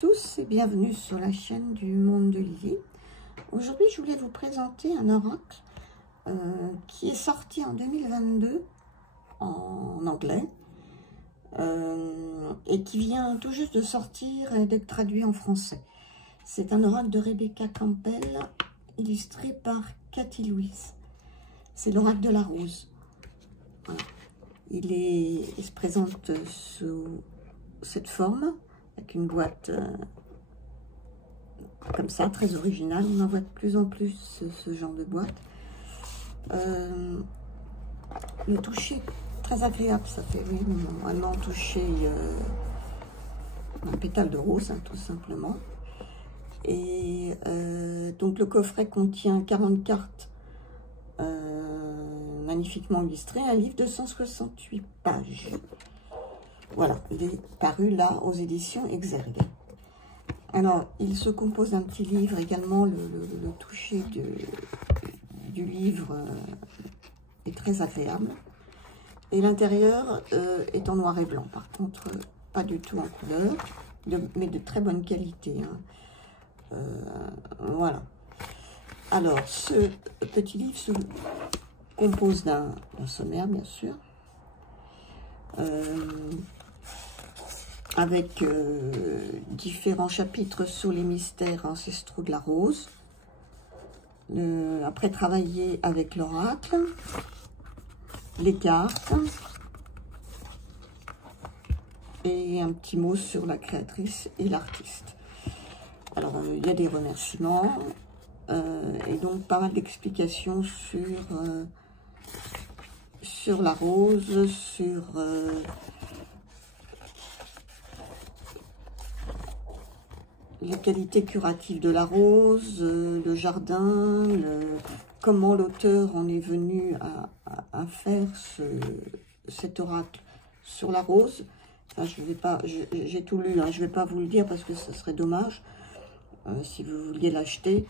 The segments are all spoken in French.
Tous et bienvenue sur la chaîne du Monde de Lily. Aujourd'hui, je voulais vous présenter un oracle qui est sorti en 2022 en anglais et qui vient tout juste de sortir et d'être traduit en français. C'est un oracle de Rebecca Campbell, illustré par Cathy Louise. C'est l'oracle de la rose. Voilà. Il se présente sous cette forme, avec une boîte comme ça, très originale. On en voit de plus en plus ce genre de boîte. Le toucher très agréable, ça fait oui, vraiment toucher un pétale de rose, hein, tout simplement. Et donc le coffret contient 40 cartes magnifiquement illustrées, un livre de 168 pages. Voilà, il est paru là aux éditions Exergue. Alors, il se compose d'un petit livre également. Le toucher du livre est très agréable. Et l'intérieur est en noir et blanc. Par contre, pas du tout en couleur, mais de très bonne qualité. Hein. Voilà. Alors, ce petit livre se compose d'un sommaire, bien sûr. Avec différents chapitres sur les mystères ancestraux de la rose. Après travailler avec l'oracle, les cartes, et un petit mot sur la créatrice et l'artiste. Alors, il y a des remerciements, et donc pas mal d'explications sur la rose, sur... les qualités curatives de la rose, le jardin, comment l'auteur en est venu à faire cet oracle sur la rose. Enfin, je vais pas, j'ai tout lu, hein, je ne vais pas vous le dire parce que ce serait dommage. Si vous vouliez l'acheter,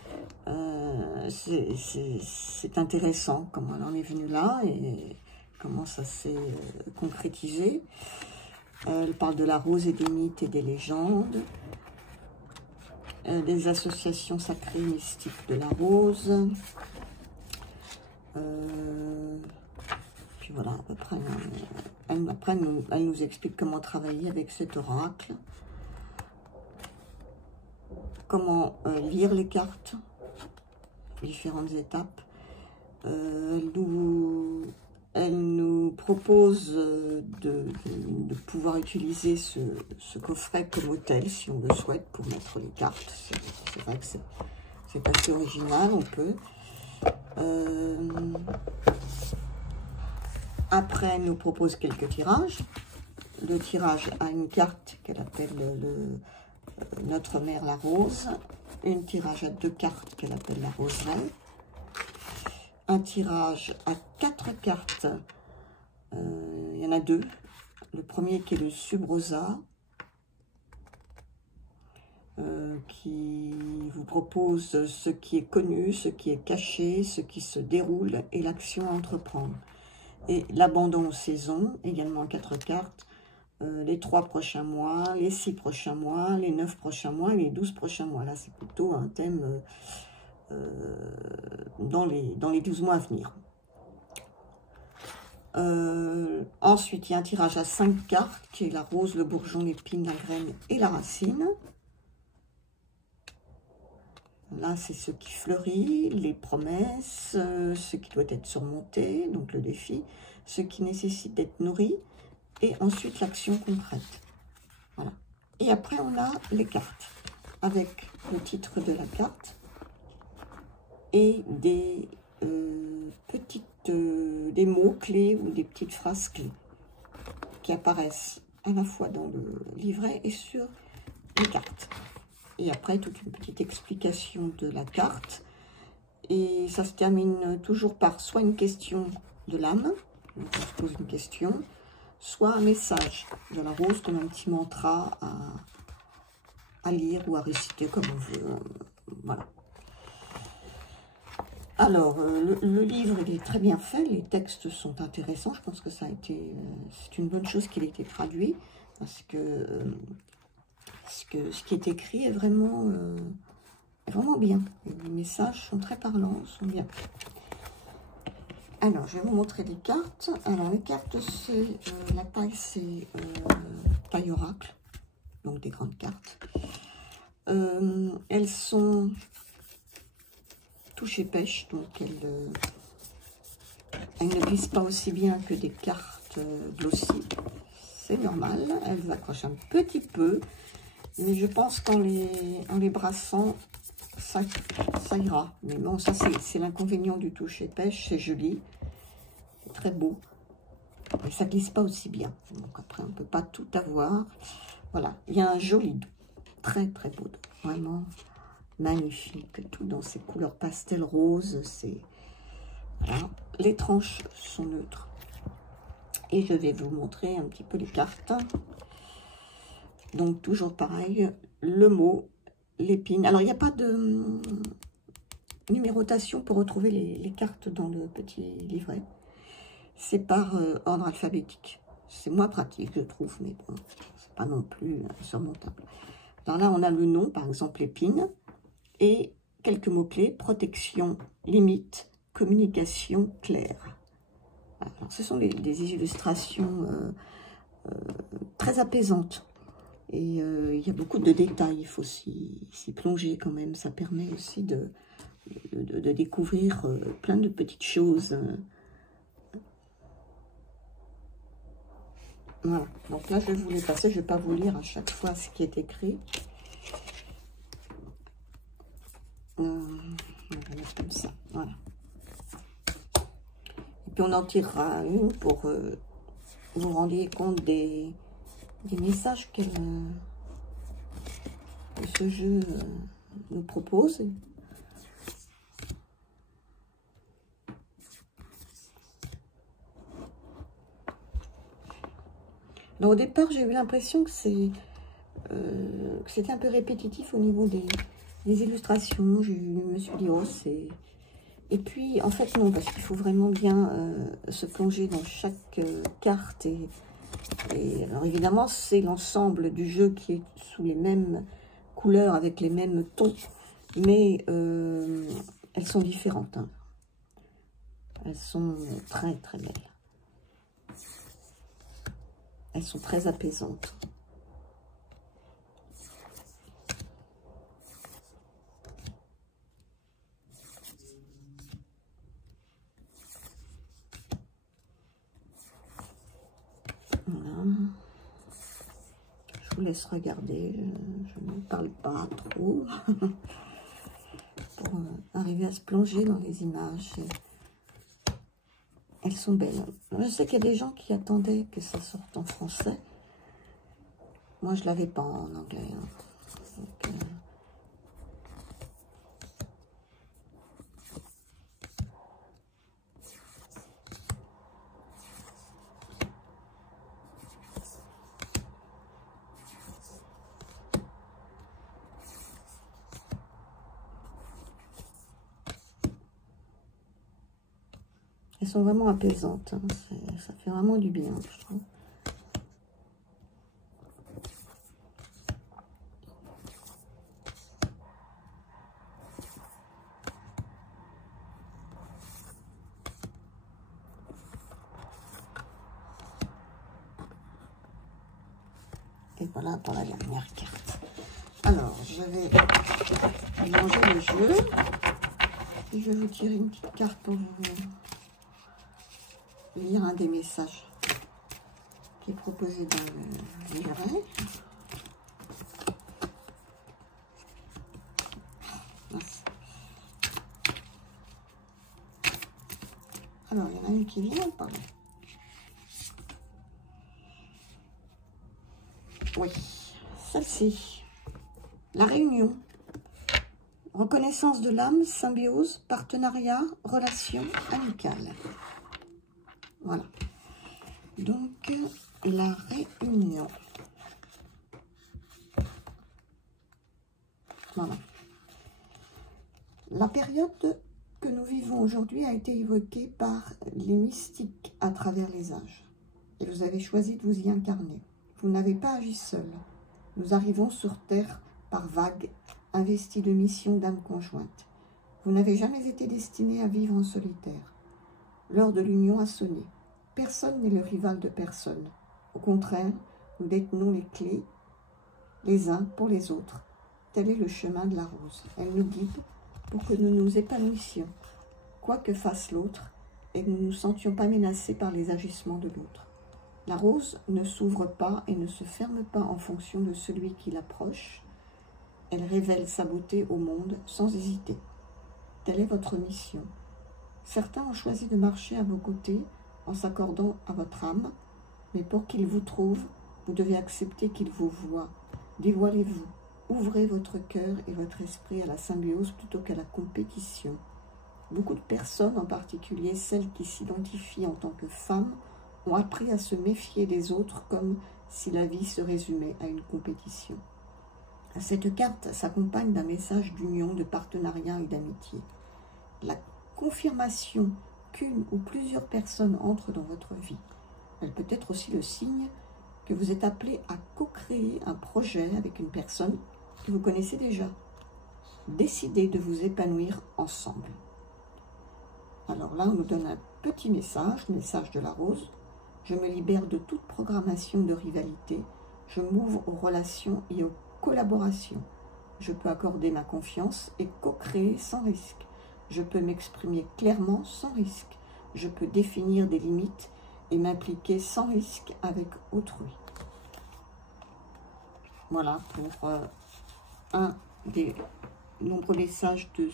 c'est intéressant comment elle en est venue là et comment ça s'est concrétisé. Elle parle de la rose et des mythes et des légendes. Des associations sacrées mystiques de la rose. Puis voilà, à peu près, elle nous explique comment travailler avec cet oracle, comment lire les cartes, différentes étapes. Elle nous propose de pouvoir utiliser ce coffret comme hôtel, si on le souhaite, pour mettre les cartes. C'est vrai que c'est assez original, on peut. Après, elle nous propose quelques tirages. Le tirage à une carte qu'elle appelle Notre Mère la Rose. Un tirage à 2 cartes qu'elle appelle la Roseraie. Un tirage à 4 cartes, il y en a 2. Le premier qui est le Subrosa, qui vous propose ce qui est connu, ce qui est caché, ce qui se déroule et l'action à entreprendre. Et l'abandon aux saisons, également 4 cartes, les 3 prochains mois, les 6 prochains mois, les 9 prochains mois et les 12 prochains mois. Là, c'est plutôt un thème... dans les 12 mois à venir. Ensuite, il y a un tirage à 5 cartes, qui est la rose, le bourgeon, l'épine, la graine et la racine. Là, c'est ce qui fleurit, les promesses, ce qui doit être surmonté, donc le défi, ce qui nécessite d'être nourri, et ensuite l'action concrète. Voilà. Et après, on a les cartes, avec le titre de la carte, et des des mots-clés ou des petites phrases clés qui apparaissent à la fois dans le livret et sur les cartes. Et après, toute une petite explication de la carte. Et ça se termine toujours par soit une question de l'âme, donc on se pose une question, soit un message de la rose, comme un petit mantra à lire ou à réciter comme on veut. Voilà. Alors, le livre, il est très bien fait, les textes sont intéressants, je pense que ça a été, c'est une bonne chose qu'il ait été traduit, parce que Parce que ce qui est écrit est vraiment bien. Les messages sont très parlants, sont bien. Alors, je vais vous montrer les cartes. Alors, les cartes, c'est la taille, c'est taille oracle, donc des grandes cartes. Elles sont touches et pêche, donc elles ne glissent pas aussi bien que des cartes glossy. C'est normal, elles accrochent un petit peu, mais je pense qu'en les brassant, ça ira. Mais bon, ça c'est l'inconvénient du touche et pêche, c'est joli, c'est très beau, mais ça glisse pas aussi bien. Donc après, on peut pas tout avoir. Voilà, il y a un joli dos, très très beau dos, vraiment magnifique, tout dans ces couleurs pastel rose. C'est voilà. Les tranches sont neutres. Et je vais vous montrer un petit peu les cartes. Donc, toujours pareil, le mot, l'épine. Alors, il n'y a pas de numérotation pour retrouver les cartes dans le petit livret. C'est par ordre alphabétique. C'est moins pratique, je trouve, mais bon, c'est pas non plus insurmontable. Alors là, on a le nom, par exemple, épine, et quelques mots-clés, protection, limite, communication claire. Alors, ce sont des illustrations très apaisantes. Et il y a beaucoup de détails, il faut s'y plonger quand même. Ça permet aussi de découvrir plein de petites choses. Voilà, donc là je vais vous les passer, je ne vais pas vous lire à chaque fois ce qui est écrit. On va mettre comme ça, voilà. Et puis on en tirera une pour vous rendiez compte des messages que ce jeu nous propose. Donc, au départ, j'ai eu l'impression que c'était un peu répétitif au niveau des illustrations. Je me suis dit, oh, c'est... Et puis, en fait, non, parce qu'il faut vraiment bien se plonger dans chaque carte. Et alors, évidemment, c'est l'ensemble du jeu qui est sous les mêmes couleurs, avec les mêmes tons. Mais elles sont différentes. Hein. Elles sont très, très belles. Elles sont très apaisantes. Voilà. Je vous laisse regarder. Je ne parle pas trop pour arriver à se plonger dans les images. Elles sont belles. Je sais qu'il y a des gens qui attendaient que ça sorte en français. Moi, je ne l'avais pas en anglais. Hein. Donc, elles sont vraiment apaisantes. Hein. Ça fait vraiment du bien, je trouve. Et voilà pour la dernière carte. Alors, je vais mélanger le jeu. Et je vais vous tirer une petite carte pour vous lire un des messages qui est proposé dans le livret. Alors, il y en a une qui vient, pardon. Oui, celle-ci. La réunion. Reconnaissance de l'âme, symbiose, partenariat, relation amicale. Voilà. Donc, la réunion. Voilà. La période que nous vivons aujourd'hui a été évoquée par les mystiques à travers les âges. Et vous avez choisi de vous y incarner. Vous n'avez pas agi seul. Nous arrivons sur terre par vagues, investis de missions d'âme conjointe. Vous n'avez jamais été destiné à vivre en solitaire. L'heure de l'union a sonné. Personne n'est le rival de personne. Au contraire, nous détenons les clés les uns pour les autres. Tel est le chemin de la rose. Elle nous guide pour que nous nous épanouissions, quoi que fasse l'autre, et que nous ne nous sentions pas menacés par les agissements de l'autre. La rose ne s'ouvre pas et ne se ferme pas en fonction de celui qui l'approche. Elle révèle sa beauté au monde sans hésiter. Telle est votre mission. Certains ont choisi de marcher à vos côtés en s'accordant à votre âme, mais pour qu'il vous trouve, vous devez accepter qu'il vous voie. Dévoilez-vous, ouvrez votre cœur et votre esprit à la symbiose plutôt qu'à la compétition. Beaucoup de personnes, en particulier celles qui s'identifient en tant que femmes, ont appris à se méfier des autres comme si la vie se résumait à une compétition. Cette carte s'accompagne d'un message d'union, de partenariat et d'amitié. La confirmation qu'une ou plusieurs personnes entrent dans votre vie. Elle peut être aussi le signe que vous êtes appelé à co-créer un projet avec une personne que vous connaissez déjà. Décidez de vous épanouir ensemble. Alors là, on nous donne un petit message, le message de la rose. Je me libère de toute programmation de rivalité. Je m'ouvre aux relations et aux collaborations. Je peux accorder ma confiance et co-créer sans risque. Je peux m'exprimer clairement sans risque. Je peux définir des limites et m'impliquer sans risque avec autrui. Voilà pour un des nombreux messages de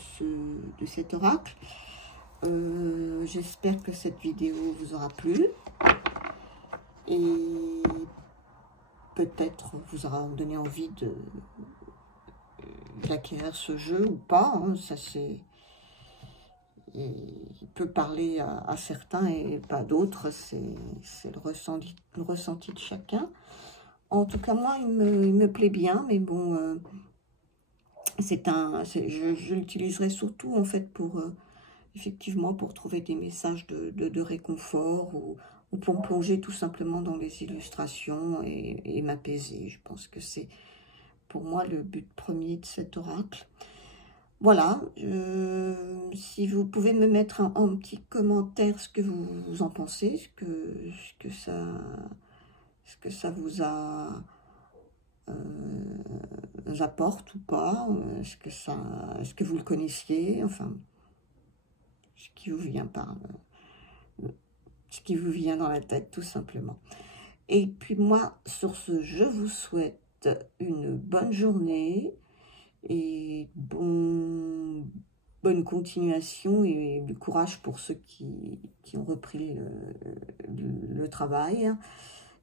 cet oracle. J'espère que cette vidéo vous aura plu et peut-être vous aura donné envie d'acquérir ce jeu ou pas. Hein, ça c'est... Il peut parler à certains et pas d'autres, c'est le ressenti de chacun. En tout cas, moi, il me plaît bien, mais bon, je l'utiliserai surtout, en fait, pour, effectivement, pour trouver des messages de réconfort ou pour me plonger tout simplement dans les illustrations et m'apaiser. Je pense que c'est, pour moi, le but premier de cet oracle. Voilà, si vous pouvez me mettre en petit commentaire ce que vous en pensez, ce que ça vous apporte ou pas, est-ce que vous le connaissiez, enfin, ce qui vous vient ce qui vous vient dans la tête tout simplement. Et puis moi, sur ce, je vous souhaite une bonne journée, et bonne continuation et du courage pour ceux qui ont repris le travail,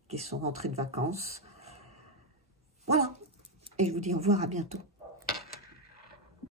qui sont rentrés de vacances. Voilà, et je vous dis au revoir, à bientôt.